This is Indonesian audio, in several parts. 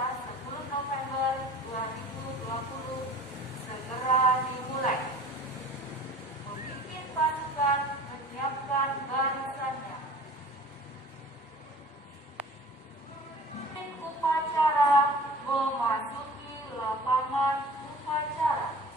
Selasa 10 November 2020 segera dimulai. Pemimpin pasukan menyiapkan barisannya. Pemimpin upacara memasuki lapangan upacara.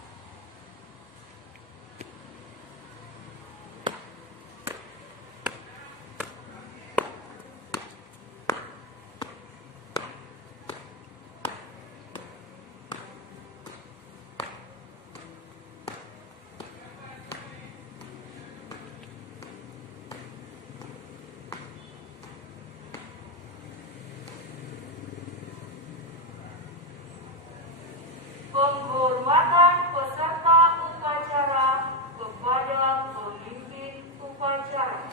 Penghormatan peserta upacara kepada pemimpin upacara.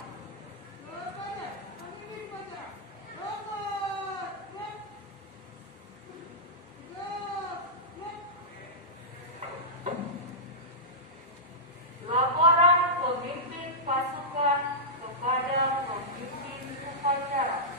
Laporan pemimpin pasukan kepada pemimpin upacara.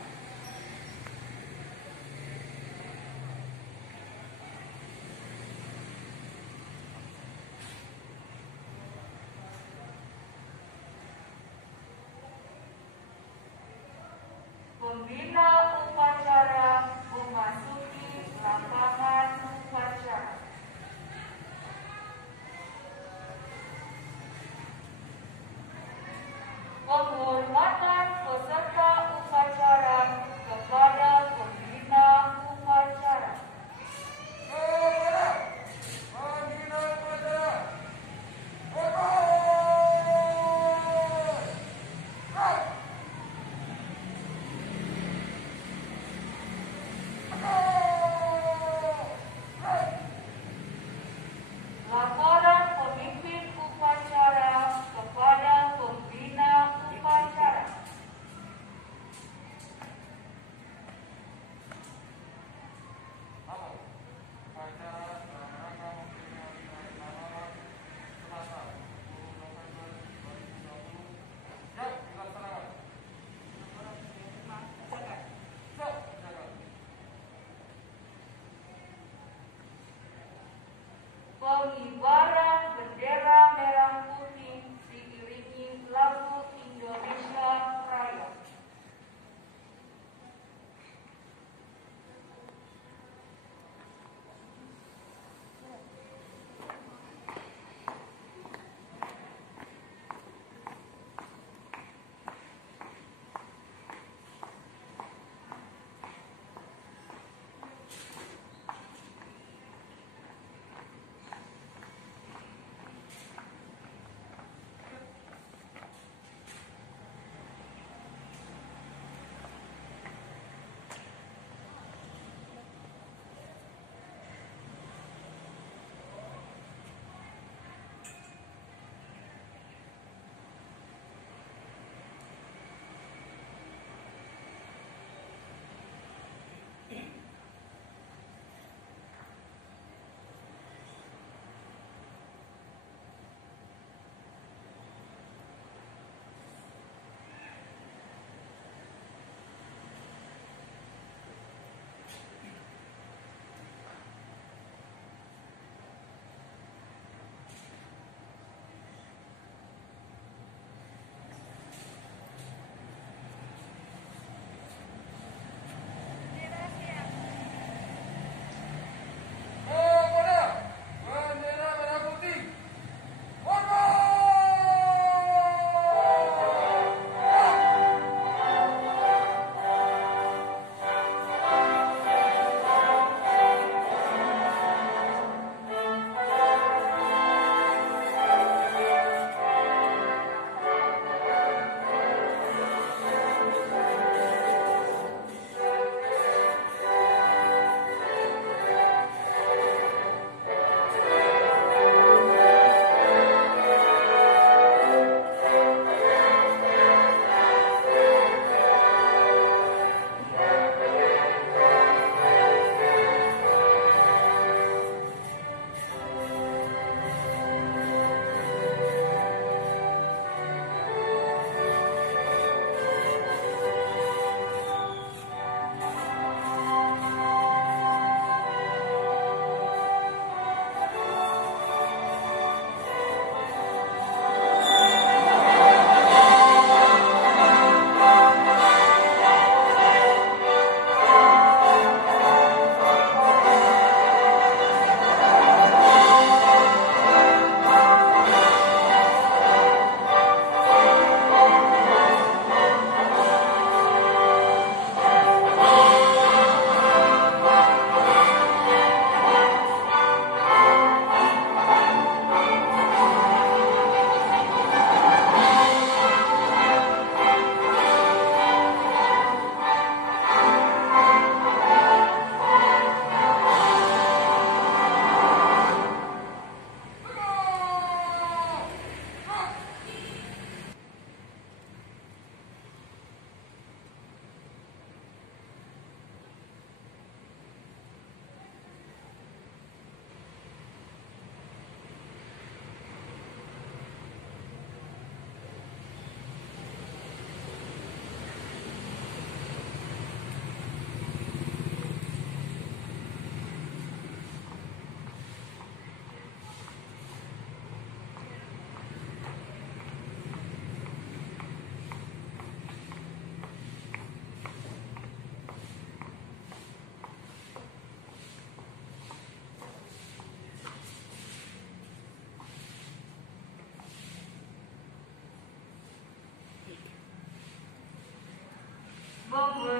Pembina upacara memasuki lapangan upacara. Penghormatan peserta upacara kepada pembina upacara. Laporan pemimpin upacara kepada pembina upacara. Pengibaran bendera merah putih diiringi lagu Indonesia Raya.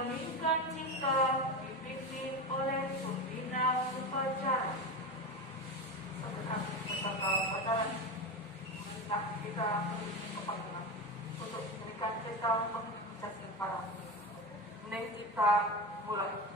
Menggulingkan cipta dipimpin oleh pembina upacara. Sebenarnya peserta upacara kita kepentingan untuk memberikan kita menginisiasi para mending kita mulai.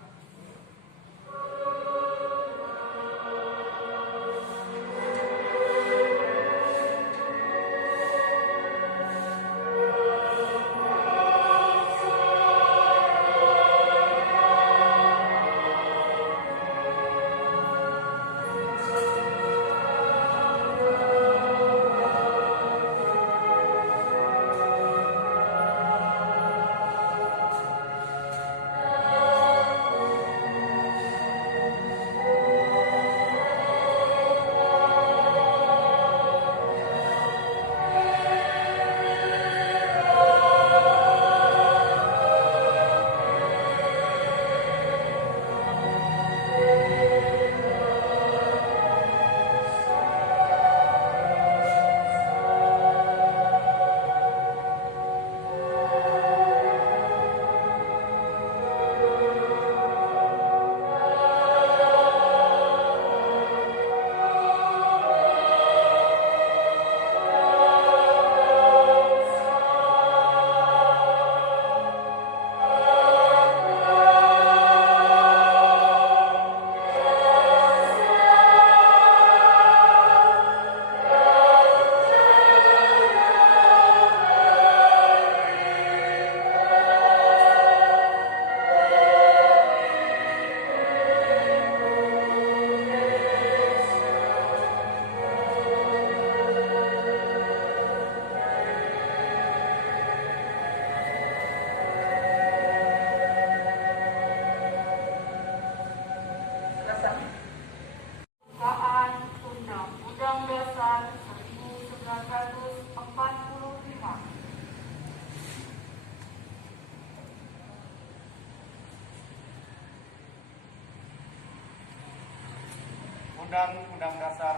Undang-Undang Dasar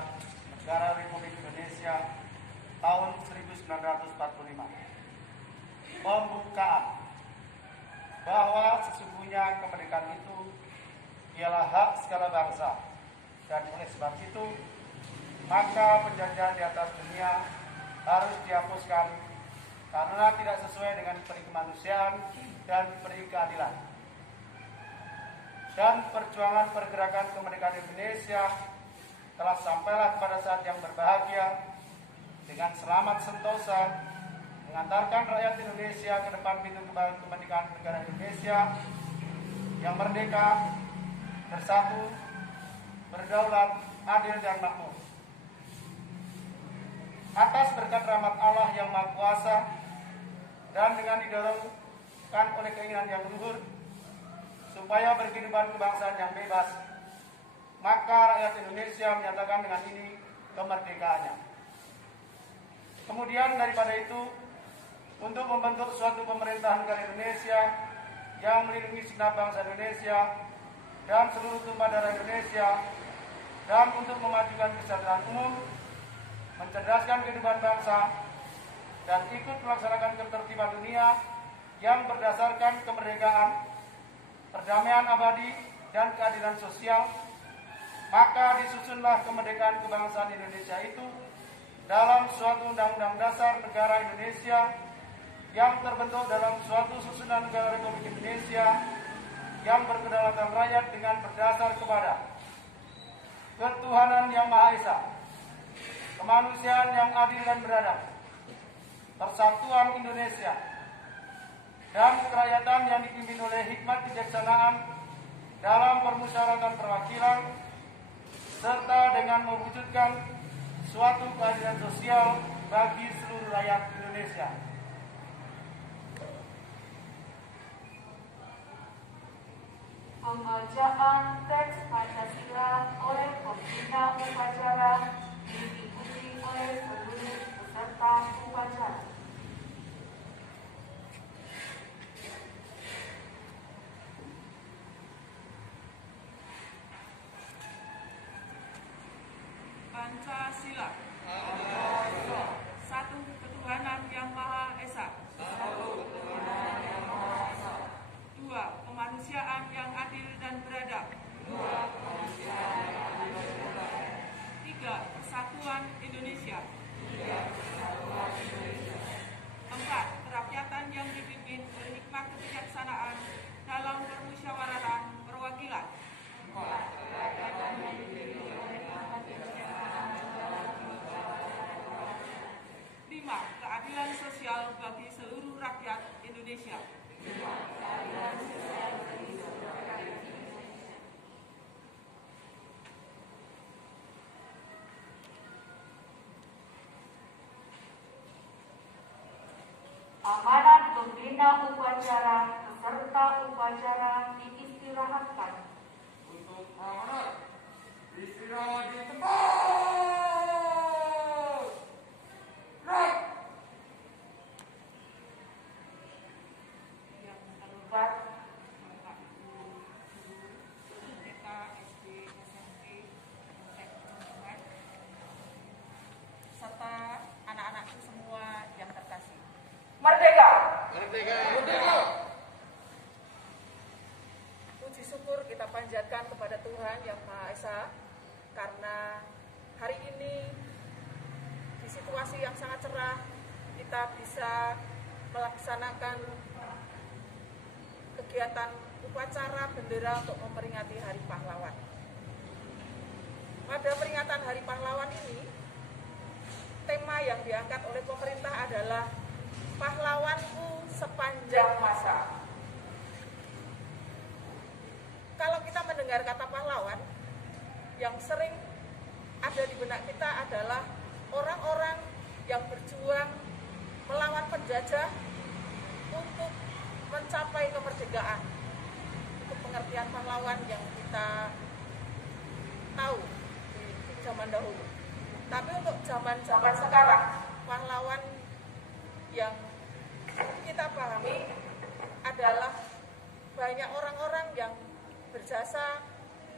Negara Republik Indonesia tahun 1945. Pembukaan bahwa sesungguhnya kemerdekaan itu ialah hak segala bangsa, dan oleh sebab itu maka penjajahan di atas dunia harus dihapuskan karena tidak sesuai dengan peri kemanusiaan dan peri keadilan. Dan perjuangan pergerakan kemerdekaan Indonesia telah sampailah pada saat yang berbahagia dengan selamat sentosa mengantarkan rakyat Indonesia ke depan pintu kemerdekaan negara Indonesia yang merdeka, bersatu, berdaulat, adil dan makmur. Atas berkat rahmat Allah yang Maha Kuasa dan dengan didorongkan oleh keinginan yang luhur supaya berkehidupan kebangsaan yang bebas, maka rakyat Indonesia menyatakan dengan ini kemerdekaannya. Kemudian daripada itu, untuk membentuk suatu pemerintahan negara Indonesia yang melindungi segenap bangsa Indonesia dan seluruh tumpah darah Indonesia, dan untuk memajukan kesejahteraan umum, mencerdaskan kehidupan bangsa, dan ikut melaksanakan ketertiban dunia yang berdasarkan kemerdekaan, perdamaian abadi, dan keadilan sosial, maka disusunlah kemerdekaan kebangsaan Indonesia itu dalam suatu undang-undang dasar negara Indonesia yang terbentuk dalam suatu susunan negara Republik Indonesia yang berkedaulatan rakyat dengan berdasar kepada ketuhanan yang Maha Esa, kemanusiaan yang adil dan beradab, persatuan Indonesia, dan kerakyatan yang dipimpin oleh hikmat kejaksanaan dalam permusyawaratan perwakilan, serta dengan mewujudkan suatu keadilan sosial bagi seluruh rakyat Indonesia. Pembacaan teks Pancasila oleh pembina upacara diikuti oleh seluruh peserta upacara. Pancasila. Satu ketuhanan yang Maha Esa. Dua, keadilan sosial bagi seluruh rakyat Indonesia. Amanat pembina upacara peserta upacara diistirahatkan. Untuk amanat, istirahat di tempat. Gerak. Yang Terlibat Bapak Ibu Guru, TK, SD, SMP, teman-teman, serta anak-anakku semua yang terkasih. merdeka. Puji syukur kita panjatkan kepada Tuhan Yang Maha Esa karena hari ini di situasi yang sangat cerah kita bisa melaksanakan kegiatan upacara bendera untuk memperingati Hari Pahlawan. Pada peringatan Hari Pahlawan ini, tema yang diangkat oleh pemerintah adalah pahlawanku sepanjang masa. Kalau kita mendengar kata pahlawan, yang sering ada di benak kita adalah orang-orang yang berjuang melawan penjajah untuk mencapai kemerdekaan. Itu pengertian pahlawan yang kita tahu di zaman dahulu. Tapi untuk zaman sekarang, pahlawan yang kita pahami adalah banyak orang-orang yang berjasa,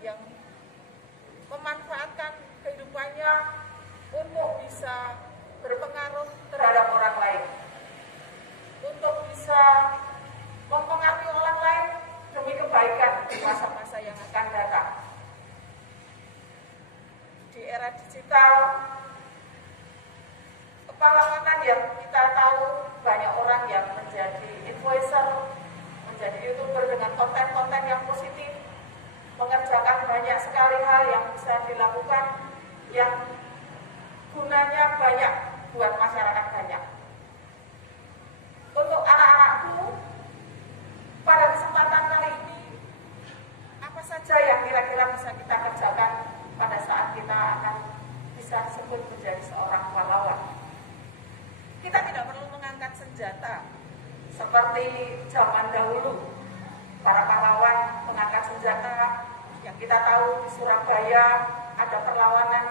yang memanfaatkan kehidupannya untuk bisa berpengaruh terhadap orang lain, untuk bisa mempengaruhi orang lain demi kebaikan di masa-masa yang akan datang. Di era digital, kepahlawanan yang kita tahu banyak orang yang menjadi influencer, menjadi YouTuber dengan konten-konten yang positif, mengerjakan banyak sekali hal yang bisa dilakukan yang gunanya banyak buat masyarakat banyak. Untuk anak-anakku, pada kesempatan kali ini, apa saja yang kira-kira bisa kita kerjakan pada saat kita akan bisa disebut menjadi seorang pahlawan? Kita tidak perlu mengangkat senjata seperti zaman dahulu. Para pahlawan mengangkat senjata. Yang kita tahu di Surabaya ada perlawanan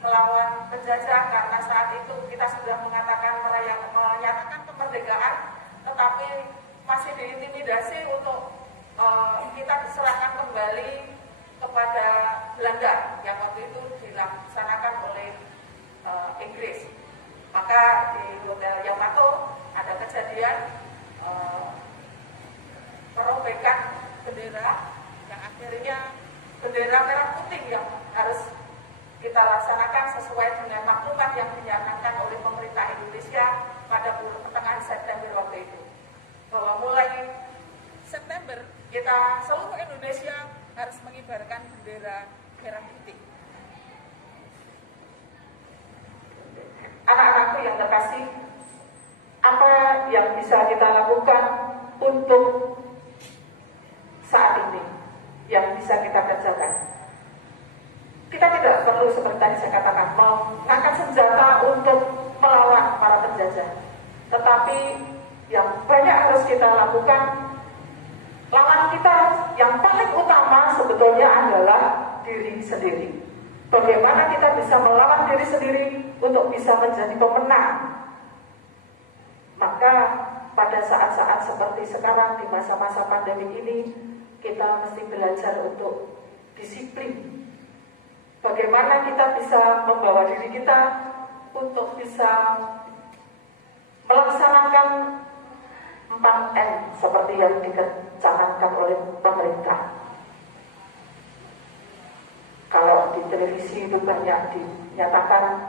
melawan penjajah karena saat itu kita sudah menyatakan kemerdekaan, tetapi masih diintimidasi untuk kita diserahkan kembali kepada Belanda yang waktu itu dilaksanakan oleh Inggris. Maka di Hotel Yamato ada kejadian perobekan bendera yang akhirnya bendera merah putih yang harus kita laksanakan sesuai dengan maklumat yang dinyatakan oleh pemerintah Indonesia pada pertengahan September waktu itu, bahwa mulai September kita seluruh Indonesia harus mengibarkan bendera merah putih. Anak-anakku yang terkasih, apa yang bisa kita lakukan untuk saat ini yang bisa kita kerjakan? Kita tidak perlu seperti tadi saya katakan mengangkat senjata untuk melawan para penjajah, tetapi yang banyak harus kita lakukan, lawan kita yang paling utama sebetulnya adalah diri sendiri. Bagaimana kita bisa melawan diri sendiri untuk bisa menjadi pemenang? Maka pada saat-saat seperti sekarang di masa-masa pandemi ini, kita mesti belajar untuk disiplin. Bagaimana kita bisa membawa diri kita untuk bisa melaksanakan 4M seperti yang dicanangkan oleh pemerintah. Kalau di televisi itu banyak dinyatakan,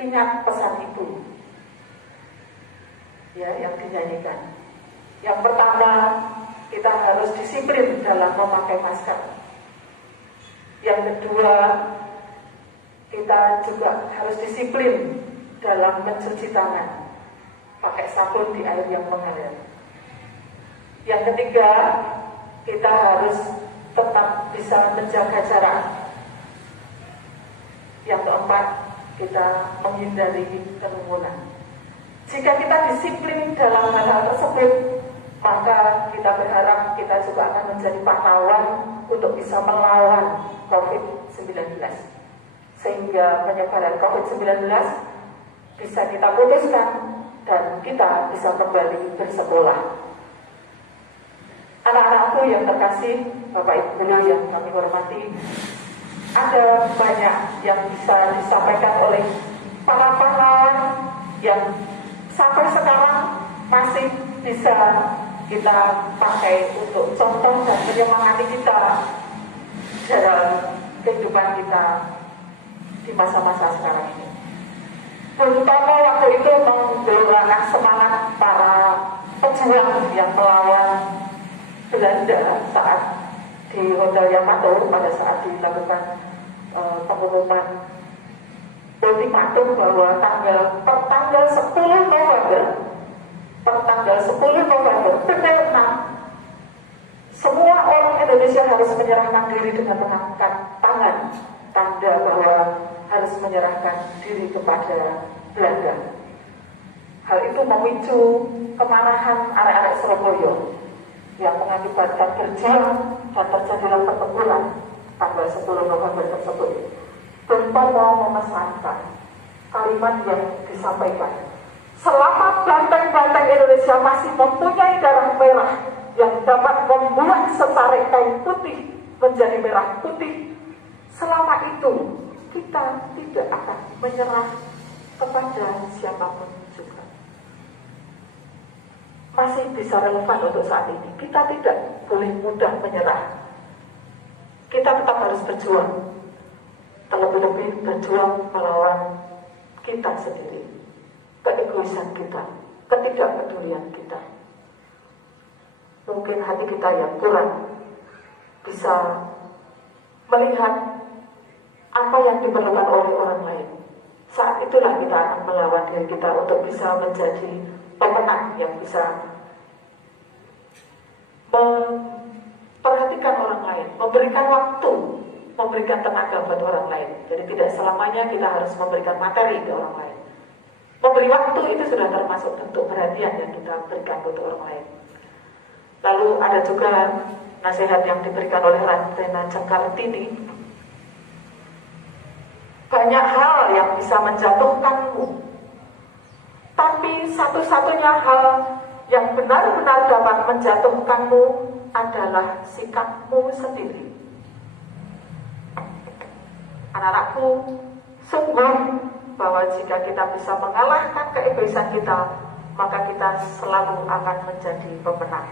ingat pesan ibu, ya, yang dinyanyikan. Yang pertama, kita harus disiplin dalam memakai masker. Yang kedua, kita juga harus disiplin dalam mencuci tangan. pakai sabun di air yang mengalir. Yang ketiga, kita harus tetap bisa menjaga jarak. Yang keempat, kita menghindari kerumunan. Jika kita disiplin dalam hal tersebut, maka kita berharap kita juga akan menjadi pahlawan untuk bisa melawan COVID-19. Sehingga penyebaran COVID-19 bisa kita putuskan dan kita bisa kembali bersekolah. Anak-anakku yang terkasih, Bapak Ibu Guru yang kami hormati, ada banyak yang bisa disampaikan oleh para pahlawan yang sampai sekarang masih bisa kita pakai untuk contoh dan menyemangati kita dalam kehidupan kita di masa-masa sekarang ini. Bung Tomo waktu itu menggelorakan semangat para pejuang yang melawan Belanda saat di Hotel Yamato pada saat dilakukan pengumuman ultimatum bahwa per tanggal 10 November pukul 6 semua orang Indonesia harus menyerahkan diri dengan mengangkat tangan, tanda bahwa harus menyerahkan diri kepada Belanda. Hal itu memicu kemarahan arek-arek Surabaya yang mengakibatkan berjuang dan terjadilah pertempuran tanggal 10 November tersebut. Bung Tomo memesankan kalimat yang disampaikan, selama banteng-banteng Indonesia masih mempunyai darah merah yang dapat membuat setarik kain putih menjadi merah putih, selama itu kita tidak akan menyerah kepada siapapun juga. Masih bisa relevan untuk saat ini. Kita tidak boleh mudah menyerah. Kita tetap harus berjuang. Terlebih-lebih berjuang melawan kita sendiri, keegoisan kita, ketidakpedulian kita. Mungkin hati kita yang kurang bisa melihat apa yang diperlukan oleh orang lain. Saat itulah kita akan melawan diri kita untuk bisa menjadi pemenang yang bisa memperhatikan orang lain, memberikan waktu, memberikan tenaga buat orang lain. Jadi tidak selamanya kita harus memberikan materi ke orang lain. Memberi waktu itu sudah termasuk bentuk perhatian yang kita berikan untuk orang lain. Lalu ada juga nasihat yang diberikan oleh Raden Kartini. Banyak hal yang bisa menjatuhkanmu, tapi satu-satunya hal yang benar-benar dapat menjatuhkanmu adalah sikapmu sendiri. Anak-anakku, sungguh bahwa jika kita bisa mengalahkan keegoisan kita, maka kita selalu akan menjadi pemenang.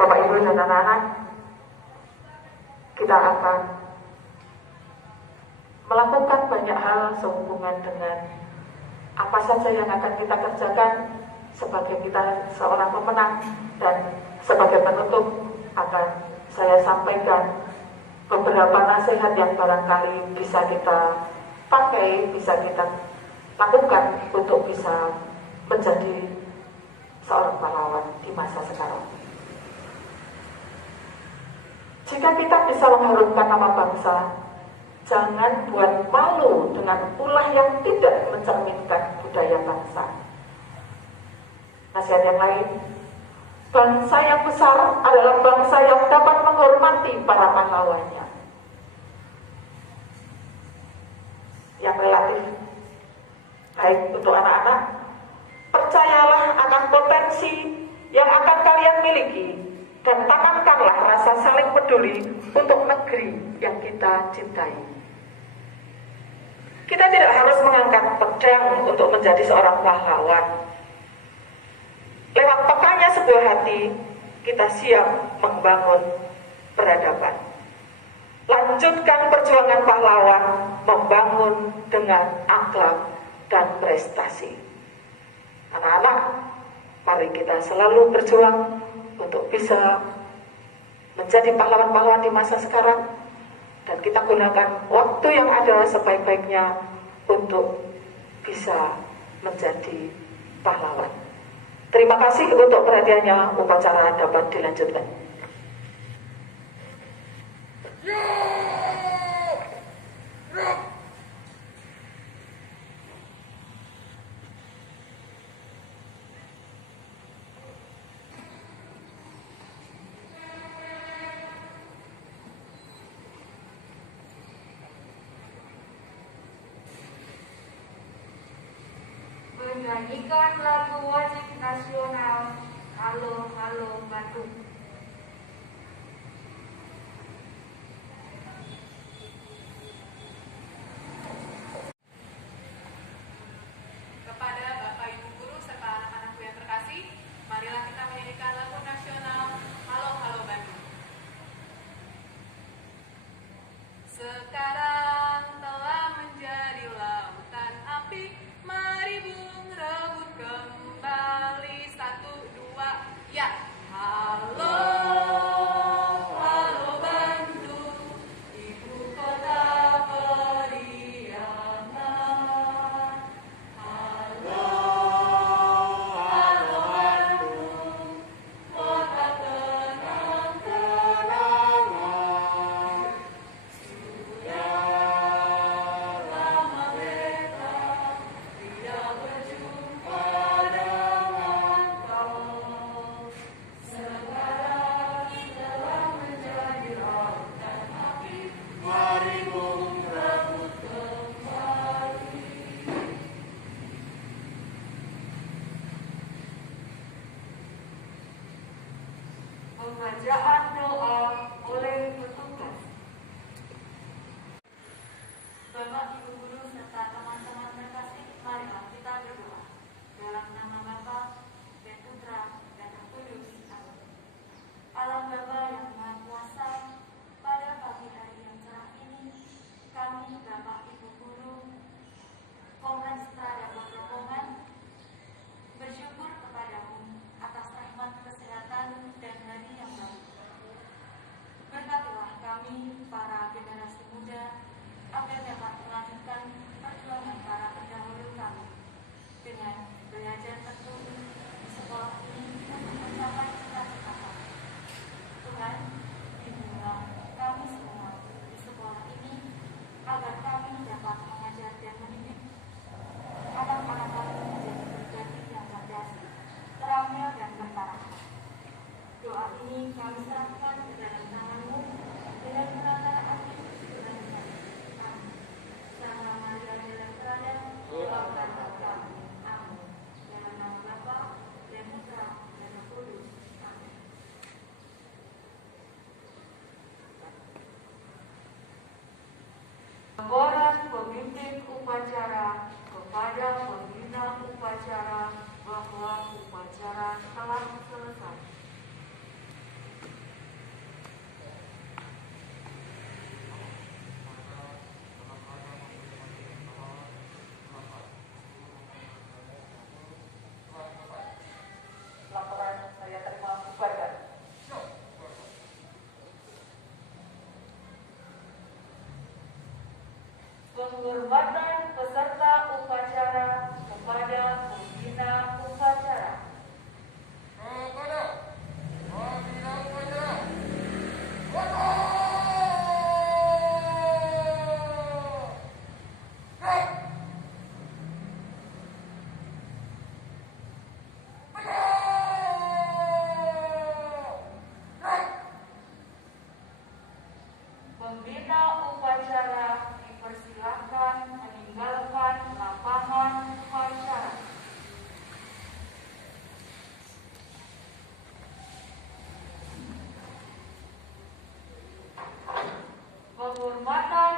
Bapak, Ibu, dan anak-anak, kita akan melakukan banyak hal sehubungan dengan apa saja yang akan kita kerjakan sebagai kita seorang pemenang. Dan sebagai penutup akan saya sampaikan beberapa nasihat yang barangkali bisa kita pakai, bisa kita lakukan untuk bisa menjadi seorang pahlawan di masa sekarang. Jika kita bisa mengharumkan nama bangsa, jangan buat malu dengan ulah yang tidak mencerminkan budaya bangsa. Nasihat yang lain, bangsa yang besar adalah bangsa yang dapat menghormati para pahlawannya. Yang relatif baik untuk anak-anak, percayalah akan potensi yang akan kalian miliki dan tanamkanlah rasa saling peduli untuk negeri yang kita cintai. Kita tidak harus mengangkat pedang untuk menjadi seorang pahlawan. Lewat pekanya sebuah hati, kita siap membangun peradaban. Lanjutkan perjuangan pahlawan, membangun dengan akhlak dan prestasi. Anak-anak, mari kita selalu berjuang untuk bisa menjadi pahlawan-pahlawan di masa sekarang, dan kita gunakan waktu yang ada sebaik-baiknya untuk bisa menjadi pahlawan. Terima kasih untuk perhatiannya. Upacara dapat dilanjutkan. Menyanyikan lagu wajib nasional Halo Halo Bandung. Kepada Bapak Ibu Guru serta anak-anakku yang terkasih, marilah kita menyanyikan lagu nasional Halo Halo Bandung. Sekarang telah menjadi lautan api, mari bung rebut kembali. 1, 2, ya. Halo, halo Bandung, ibu kota periangan. Halo, halo Bandung, kota kenang-kenangan. Sudah lama beta tidak berjumpa dengan kau. Sekarang telah menjadi lautan api, mari bung rebut kembali. Pembacaan doa oleh petugas. Bapak, Ibu Guru, serta teman-teman terkasih, marilah kita berdoa. Dalam nama Bapa dan Putra dan Roh Kudus. Amin. Allah Bapa yang Maha Kuasa, pada pagi hari yang cerah ini, kami Bapak Ibu Guru, Komenstra dan Rombongan bersyukur kepadamu atas rahmat kesehatan dan hari yang baru. Berkatilah kami, para generasi muda, agar dapat melanjutkan perjuangan para pendahulu kami dengan belajar tekun di sekolah ini untuk mencapai cita-cita kami. Tuhan, bimbinglah kami semua di sekolah ini agar kami dapat mengajar dan mendidik anak-anak kami menjadi pribadi yang cerdas, terampil dan berkarakter. Doa ini kami serahkan ke dalam tangan-Mu dengan perantara amin Tuhan Yesus. Amin. Sama Maria Milagrada, doakan kami. Amin. Dalam nama Bapa dan Putra dan Roh Kudus. Amin. Laporan pemimpin upacara kepada pembina upacara bahwa upacara telah selesai. Laporan saya terima bubarkan. Penghormatan peserta upacara kepada pembina upacara. Kepada pembina upacara. Pembina upacara dipersilahkan meninggalkan lapangan upacara. Penghormatan